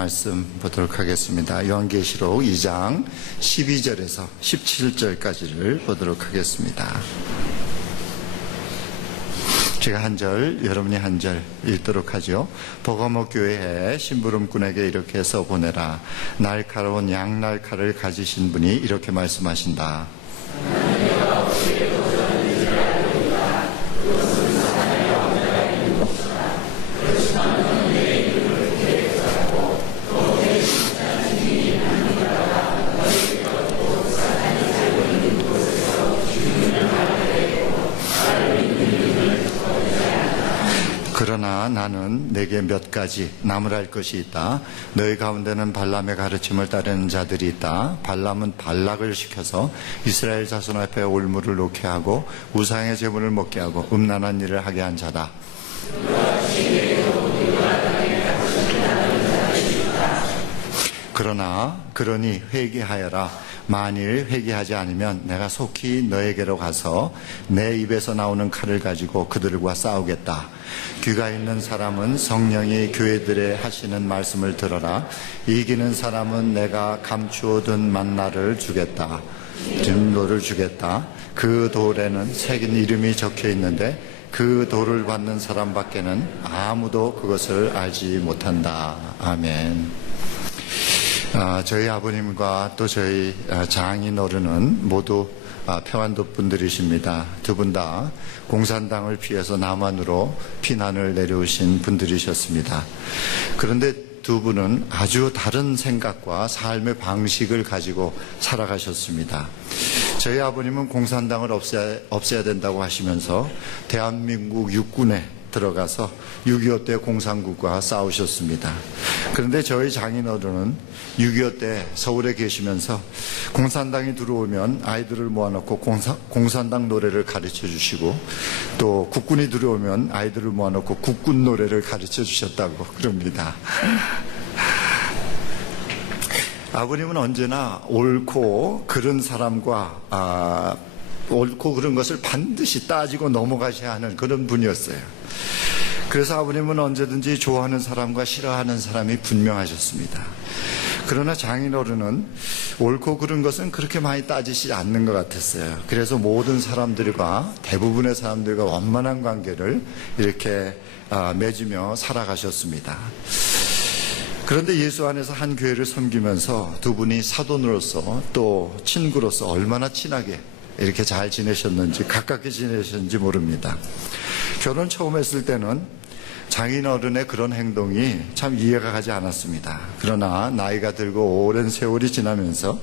말씀 보도록 하겠습니다. 요한계시록 2장 12절에서 17절까지를 보도록 하겠습니다. 제가 한 절, 여러분이 한 절 읽도록 하죠. 버가모 교회에 심부름꾼에게 이렇게 써 보내라. 날카로운 양날칼을 가지신 분이 이렇게 말씀하신다. 그러나 나는 내게 몇 가지 나무랄 것이 있다. 너희 가운데는 발람의 가르침을 따르는 자들이 있다. 발람은 발락을 시켜서 이스라엘 자손 앞에 올무를 놓게 하고 우상의 제물을 먹게 하고 음란한 일을 하게 한 자다. 그러니 회개하여라. 만일 회개하지 않으면 내가 속히 너에게로 가서 내 입에서 나오는 칼을 가지고 그들과 싸우겠다. 귀가 있는 사람은 성령이 교회들에 하시는 말씀을 들어라. 이기는 사람은 내가 감추어둔 만나를 주겠다. 진노를 주겠다. 그 돌에는 새긴 이름이 적혀 있는데 그 돌을 받는 사람밖에는 아무도 그것을 알지 못한다. 아멘. 저희 아버님과 또 저희 장인 어른은 모두 평안도 분들이십니다. 두 분 다 공산당을 피해서 남한으로 피난을 내려오신 분들이셨습니다. 그런데 두 분은 아주 다른 생각과 삶의 방식을 가지고 살아가셨습니다. 저희 아버님은 공산당을 없애야 된다고 하시면서 대한민국 육군에 들어가서 6.25 때 공산국과 싸우셨습니다. 그런데 저희 장인어른은 6.25 때 서울에 계시면서 공산당이 들어오면 아이들을 모아놓고 공산당 노래를 가르쳐 주시고 또 국군이 들어오면 아이들을 모아놓고 국군 노래를 가르쳐 주셨다고 그럽니다. 아버님은 언제나 옳고 그른 사람과 옳고 그런 것을 반드시 따지고 넘어가셔야 하는 그런 분이었어요. 그래서 아버님은 언제든지 좋아하는 사람과 싫어하는 사람이 분명하셨습니다. 그러나 장인어른은 옳고 그른 것은 그렇게 많이 따지지 않는 것 같았어요. 그래서 모든 사람들과 대부분의 사람들과 원만한 관계를 이렇게 맺으며 살아가셨습니다. 그런데 예수 안에서 한 교회를 섬기면서 두 분이 사돈으로서 또 친구로서 얼마나 친하게 이렇게 잘 지내셨는지 가깝게 지내셨는지 모릅니다. 결혼 처음 했을 때는 장인어른의 그런 행동이 참 이해가 가지 않았습니다. 그러나 나이가 들고 오랜 세월이 지나면서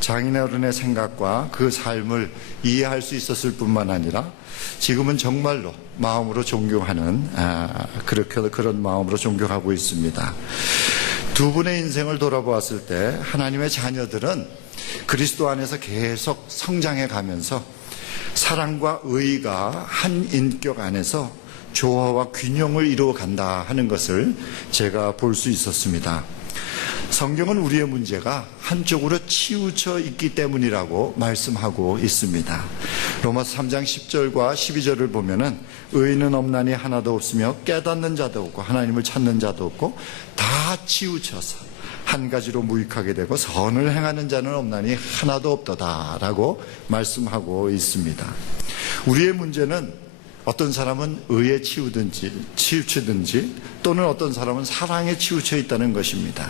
장인어른의 생각과 그 삶을 이해할 수 있었을 뿐만 아니라 지금은 정말로 마음으로 존경하는 그런 마음으로 존경하고 있습니다. 두 분의 인생을 돌아보았을 때 하나님의 자녀들은 그리스도 안에서 계속 성장해 가면서 사랑과 의가 한 인격 안에서 조화와 균형을 이루어 간다 하는 것을 제가 볼 수 있었습니다. 성경은 우리의 문제가 한쪽으로 치우쳐 있기 때문이라고 말씀하고 있습니다. 로마서 3장 10절과 12절을 보면은 의인은 없나니 하나도 없으며 깨닫는 자도 없고 하나님을 찾는 자도 없고 다 치우쳐서 한 가지로 무익하게 되고 선을 행하는 자는 없나니 하나도 없도다라고 말씀하고 있습니다. 우리의 문제는 어떤 사람은 의에 치우치든지 또는 어떤 사람은 사랑에 치우쳐 있다는 것입니다.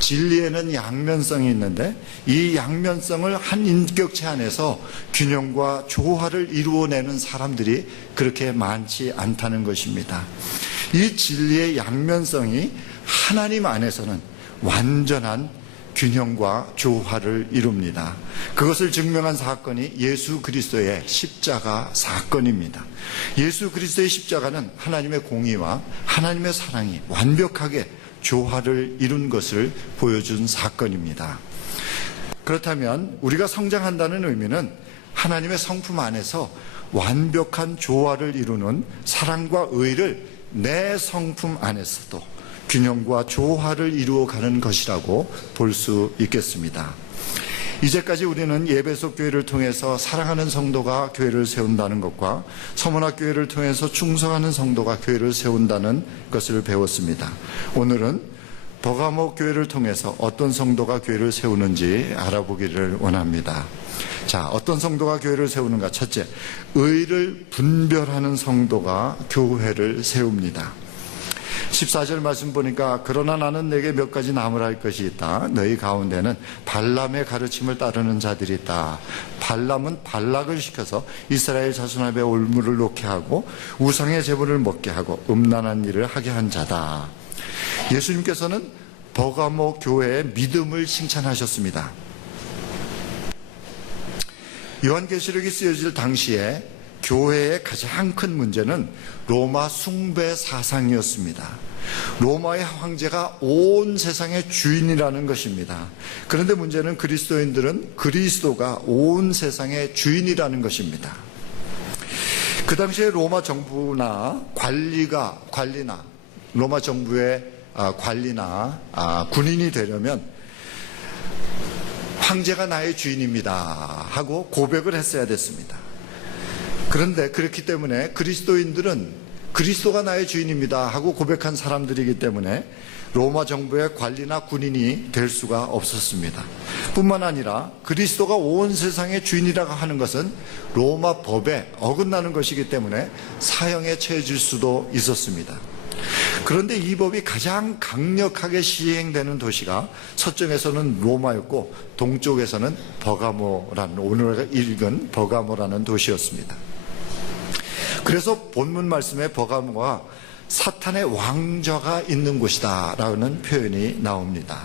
진리에는 양면성이 있는데 이 양면성을 한 인격체 안에서 균형과 조화를 이루어내는 사람들이 그렇게 많지 않다는 것입니다. 이 진리의 양면성이 하나님 안에서는 완전한 균형과 조화를 이룹니다. 그것을 증명한 사건이 예수 그리스도의 십자가 사건입니다. 예수 그리스도의 십자가는 하나님의 공의와 하나님의 사랑이 완벽하게 조화를 이룬 것을 보여준 사건입니다. 그렇다면 우리가 성장한다는 의미는 하나님의 성품 안에서 완벽한 조화를 이루는 사랑과 의를 내 성품 안에서도 균형과 조화를 이루어가는 것이라고 볼 수 있겠습니다. 이제까지 우리는 예배소 교회를 통해서 사랑하는 성도가 교회를 세운다는 것과 서문학 교회를 통해서 충성하는 성도가 교회를 세운다는 것을 배웠습니다. 오늘은 버가모 교회를 통해서 어떤 성도가 교회를 세우는지 알아보기를 원합니다. 자, 어떤 성도가 교회를 세우는가? 첫째, 의를 분별하는 성도가 교회를 세웁니다. 14절 말씀 보니까 그러나 나는 내게 몇 가지 나무랄 것이 있다. 너희 가운데는 발람의 가르침을 따르는 자들이 있다. 발람은 발락을 시켜서 이스라엘 자손 앞에 올무를 놓게 하고 우상의 제물을 먹게 하고 음란한 일을 하게 한 자다. 예수님께서는 버가모 교회의 믿음을 칭찬하셨습니다. 요한계시록이 쓰여질 당시에 교회의 가장 큰 문제는 로마 숭배 사상이었습니다. 로마의 황제가 온 세상의 주인이라는 것입니다. 그런데 문제는 그리스도인들은 그리스도가 온 세상의 주인이라는 것입니다. 그 당시에 로마 정부나 관리나 로마 정부의 관리나 군인이 되려면 황제가 나의 주인입니다 하고 고백을 했어야 됐습니다. 그런데 그렇기 때문에 그리스도인들은 그리스도가 나의 주인입니다 하고 고백한 사람들이기 때문에 로마 정부의 관리나 군인이 될 수가 없었습니다. 뿐만 아니라 그리스도가 온 세상의 주인이라고 하는 것은 로마 법에 어긋나는 것이기 때문에 사형에 처해질 수도 있었습니다. 그런데 이 법이 가장 강력하게 시행되는 도시가 서쪽에서는 로마였고 동쪽에서는 버가모라는, 오늘 읽은 버가모라는 도시였습니다. 그래서 본문 말씀에 버가모가 사탄의 왕좌가 있는 곳이다 라는 표현이 나옵니다.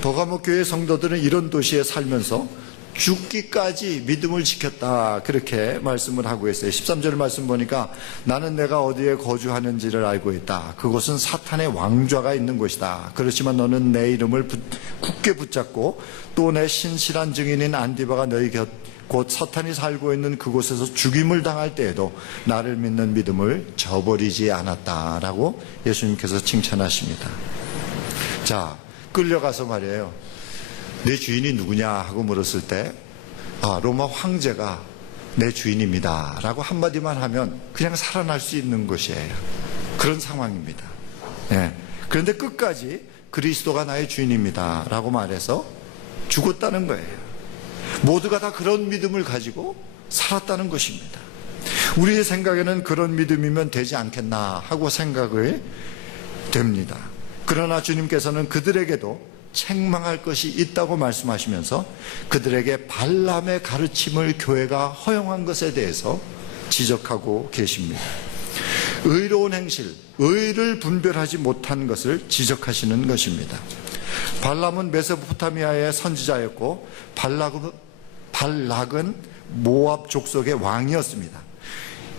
버가모 교회 성도들은 이런 도시에 살면서 죽기까지 믿음을 지켰다, 그렇게 말씀을 하고 있어요. 13절 말씀 보니까 나는 내가 어디에 거주하는지를 알고 있다. 그곳은 사탄의 왕좌가 있는 곳이다. 그렇지만 너는 내 이름을 굳게 붙잡고 또 내 신실한 증인인 안디바가 너희 곁 곧 사탄이 살고 있는 그곳에서 죽임을 당할 때에도 나를 믿는 믿음을 저버리지 않았다라고 예수님께서 칭찬하십니다. 자, 끌려가서 말이에요. 내 주인이 누구냐 하고 물었을 때 로마 황제가 내 주인입니다 라고 한마디만 하면 그냥 살아날 수 있는 것이에요. 그런 상황입니다. 예. 그런데 끝까지 그리스도가 나의 주인입니다 라고 말해서 죽었다는 거예요. 모두가 다 그런 믿음을 가지고 살았다는 것입니다. 우리의 생각에는 그런 믿음이면 되지 않겠나 하고 생각을 됩니다. 그러나 주님께서는 그들에게도 책망할 것이 있다고 말씀하시면서 그들에게 발람의 가르침을 교회가 허용한 것에 대해서 지적하고 계십니다. 의로운 행실, 의를 분별하지 못한 것을 지적하시는 것입니다. 발람은 메소포타미아의 선지자였고 발락은 모압 족속의 왕이었습니다.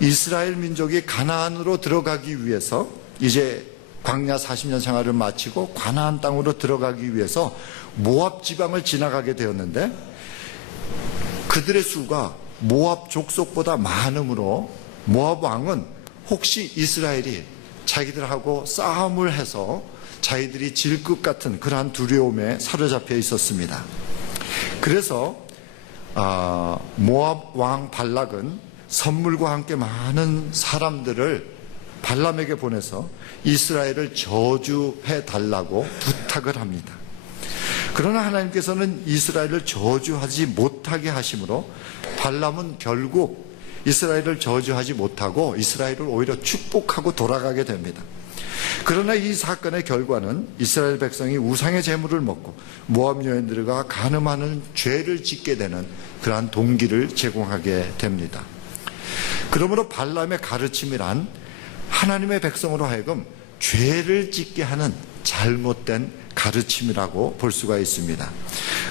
이스라엘 민족이 가나안으로 들어가기 위해서 이제 광야 40년 생활을 마치고 가나안 땅으로 들어가기 위해서 모압 지방을 지나가게 되었는데 그들의 수가 모압 족속보다 많으므로 모압 왕은 혹시 이스라엘이 자기들하고 싸움을 해서 자기들이 질 것 같은 그러한 두려움에 사로잡혀 있었습니다. 그래서 모압 왕 발락은 선물과 함께 많은 사람들을 발람에게 보내서 이스라엘을 저주해 달라고 부탁을 합니다. 그러나 하나님께서는 이스라엘을 저주하지 못하게 하심으로 발람은 결국 이스라엘을 저주하지 못하고 이스라엘을 오히려 축복하고 돌아가게 됩니다. 그러나 이 사건의 결과는 이스라엘 백성이 우상의 제물을 먹고 모압 여인들과 간음하는 죄를 짓게 되는 그러한 동기를 제공하게 됩니다. 그러므로 발람의 가르침이란 하나님의 백성으로 하여금 죄를 짓게 하는 잘못된 가르침이라고 볼 수가 있습니다.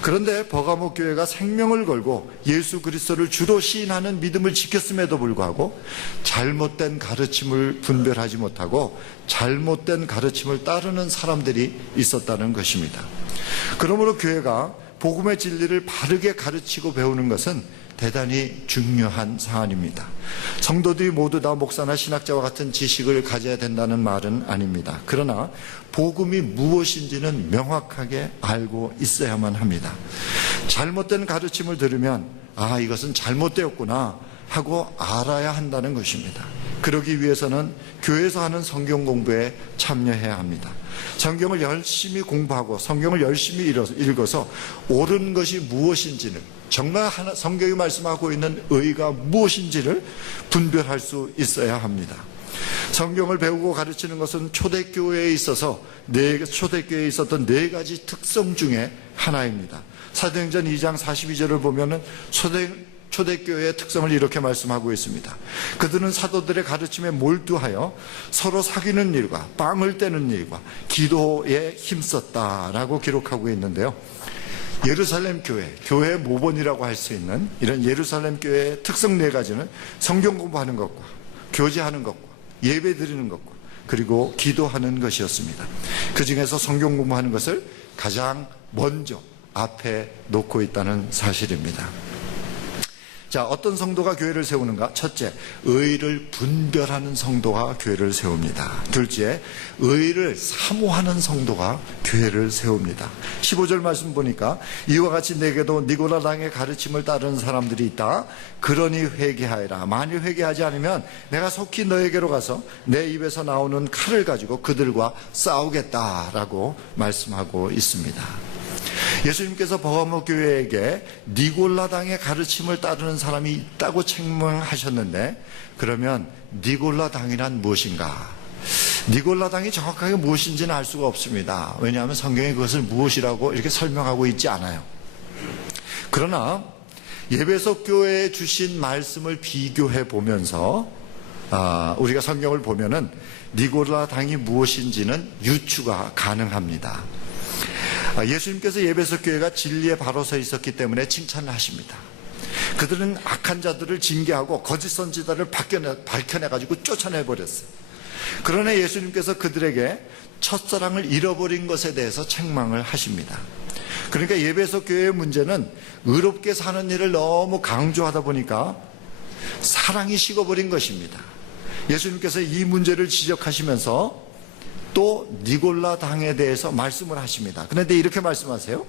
그런데 버가모 교회가 생명을 걸고 예수 그리스도를 주로 시인하는 믿음을 지켰음에도 불구하고 잘못된 가르침을 분별하지 못하고 잘못된 가르침을 따르는 사람들이 있었다는 것입니다. 그러므로 교회가 복음의 진리를 바르게 가르치고 배우는 것은 대단히 중요한 사안입니다. 성도들이 모두 다 목사나 신학자와 같은 지식을 가져야 된다는 말은 아닙니다. 그러나 복음이 무엇인지는 명확하게 알고 있어야만 합니다. 잘못된 가르침을 들으면 이것은 잘못되었구나 하고 알아야 한다는 것입니다. 그러기 위해서는 교회에서 하는 성경 공부에 참여해야 합니다. 성경을 열심히 공부하고 성경을 열심히 읽어서 옳은 것이 무엇인지를, 정말 성경이 말씀하고 있는 의가 무엇인지를 분별할 수 있어야 합니다. 성경을 배우고 가르치는 것은 초대교회에 있어서 초대교회에 있었던 4가지 특성 중에 하나입니다. 사도행전 2장 42절을 보면은 초대교회의 특성을 이렇게 말씀하고 있습니다. 그들은 사도들의 가르침에 몰두하여 서로 사귀는 일과 빵을 떼는 일과 기도에 힘썼다라고 기록하고 있는데요. 예루살렘 교회의 모본이라고 할 수 있는 이런 예루살렘 교회의 특성 4가지는 성경 공부하는 것과 교제하는 것과 예배 드리는 것과 그리고 기도하는 것이었습니다. 그 중에서 성경 공부하는 것을 가장 먼저 앞에 놓고 있다는 사실입니다. 자, 어떤 성도가 교회를 세우는가? 첫째, 의를 분별하는 성도가 교회를 세웁니다. 둘째, 의를 사모하는 성도가 교회를 세웁니다. 15절 말씀 보니까 이와 같이 내게도 니고라당의 가르침을 따르는 사람들이 있다. 그러니 회개하여라. 만일 회개하지 않으면 내가 속히 너에게로 가서 내 입에서 나오는 칼을 가지고 그들과 싸우겠다라고 말씀하고 있습니다. 예수님께서 버가모 교회에게 니골라당의 가르침을 따르는 사람이 있다고 책망하셨는데, 그러면 니골라당이란 무엇인가? 니골라당이 정확하게 무엇인지는 알 수가 없습니다. 왜냐하면 성경에 그것을 무엇이라고 이렇게 설명하고 있지 않아요. 그러나 예배소 교회에 주신 말씀을 비교해 보면서 우리가 성경을 보면은 니골라당이 무엇인지는 유추가 가능합니다. 예수님께서 예배소 교회가 진리에 바로 서 있었기 때문에 칭찬을 하십니다. 그들은 악한 자들을 징계하고 거짓 선지자를 밝혀내가지고 쫓아내버렸어요. 그러나 예수님께서 그들에게 첫사랑을 잃어버린 것에 대해서 책망을 하십니다. 그러니까 예배소 교회의 문제는 의롭게 사는 일을 너무 강조하다 보니까 사랑이 식어버린 것입니다. 예수님께서 이 문제를 지적하시면서 또 니골라 당에 대해서 말씀을 하십니다. 그런데 이렇게 말씀하세요.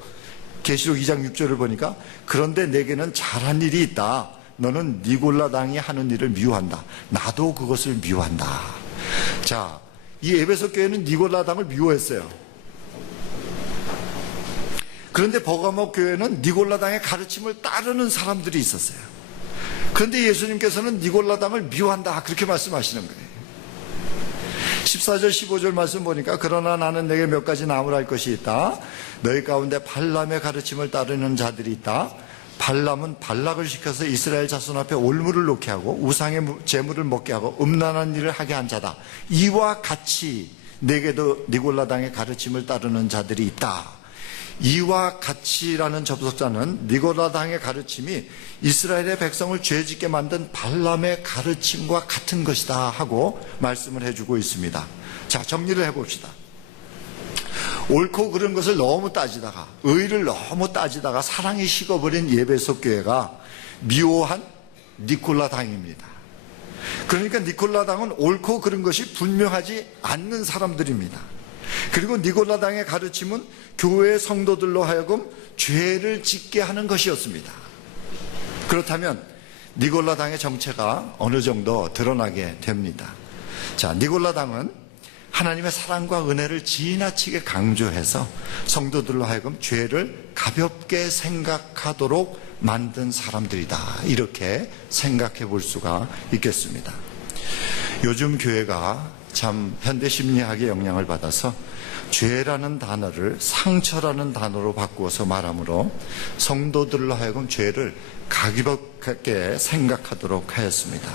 계시록 2장 6절을 보니까 그런데 내게는 잘한 일이 있다. 너는 니골라 당이 하는 일을 미워한다. 나도 그것을 미워한다. 자, 이 에베소 교회는 니골라 당을 미워했어요. 그런데 버가모 교회는 니골라 당의 가르침을 따르는 사람들이 있었어요. 그런데 예수님께서는 니골라 당을 미워한다. 그렇게 말씀하시는 거예요. 14절 15절 말씀 보니까 그러나 나는 내게 몇 가지 나무랄 것이 있다. 너희 가운데 발람의 가르침을 따르는 자들이 있다. 발람은 발락을 시켜서 이스라엘 자손 앞에 올무를 놓게 하고 우상의 제물을 먹게 하고 음란한 일을 하게 한 자다. 이와 같이 내게도 니골라 당의 가르침을 따르는 자들이 있다. 이와 같이라는 접속자는 니골라 당의 가르침이 이스라엘의 백성을 죄짓게 만든 발람의 가르침과 같은 것이다 하고 말씀을 해주고 있습니다. 자, 정리를 해봅시다. 옳고 그른 것을 너무 따지다가, 의를 너무 따지다가 사랑이 식어버린 예배소 교회가 미워한 니골라 당입니다. 그러니까 니골라 당은 옳고 그른 것이 분명하지 않는 사람들입니다. 그리고 니골라 당의 가르침은 교회 성도들로 하여금 죄를 짓게 하는 것이었습니다. 그렇다면 니골라 당의 정체가 어느 정도 드러나게 됩니다. 자, 니골라 당은 하나님의 사랑과 은혜를 지나치게 강조해서 성도들로 하여금 죄를 가볍게 생각하도록 만든 사람들이다. 이렇게 생각해 볼 수가 있겠습니다. 요즘 교회가 참 현대심리학의 영향을 받아서 죄라는 단어를 상처라는 단어로 바꾸어서 말하므로 성도들로 하여금 죄를 가볍게 생각하도록 하였습니다.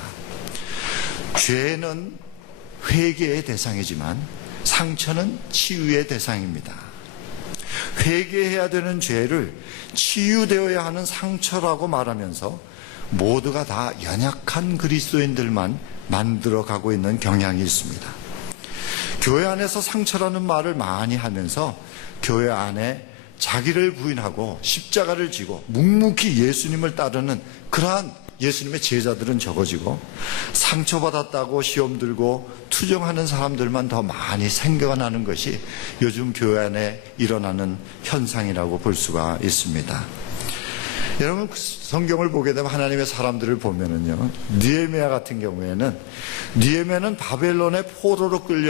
죄는 회개의 대상이지만 상처는 치유의 대상입니다. 회개해야 되는 죄를 치유되어야 하는 상처라고 말하면서 모두가 다 연약한 그리스도인들만 만들어가고 있는 경향이 있습니다. 교회 안에서 상처라는 말을 많이 하면서 교회 안에 자기를 부인하고 십자가를 지고 묵묵히 예수님을 따르는 그러한 예수님의 제자들은 적어지고 상처받았다고 시험 들고 투정하는 사람들만 더 많이 생겨나는 것이 요즘 교회 안에 일어나는 현상이라고 볼 수가 있습니다. 여러분 성경을 보게 되면 하나님의 사람들을 보면은요, 느헤미야 같은 경우에는 느헤미야는 바벨론의 포로로 끌려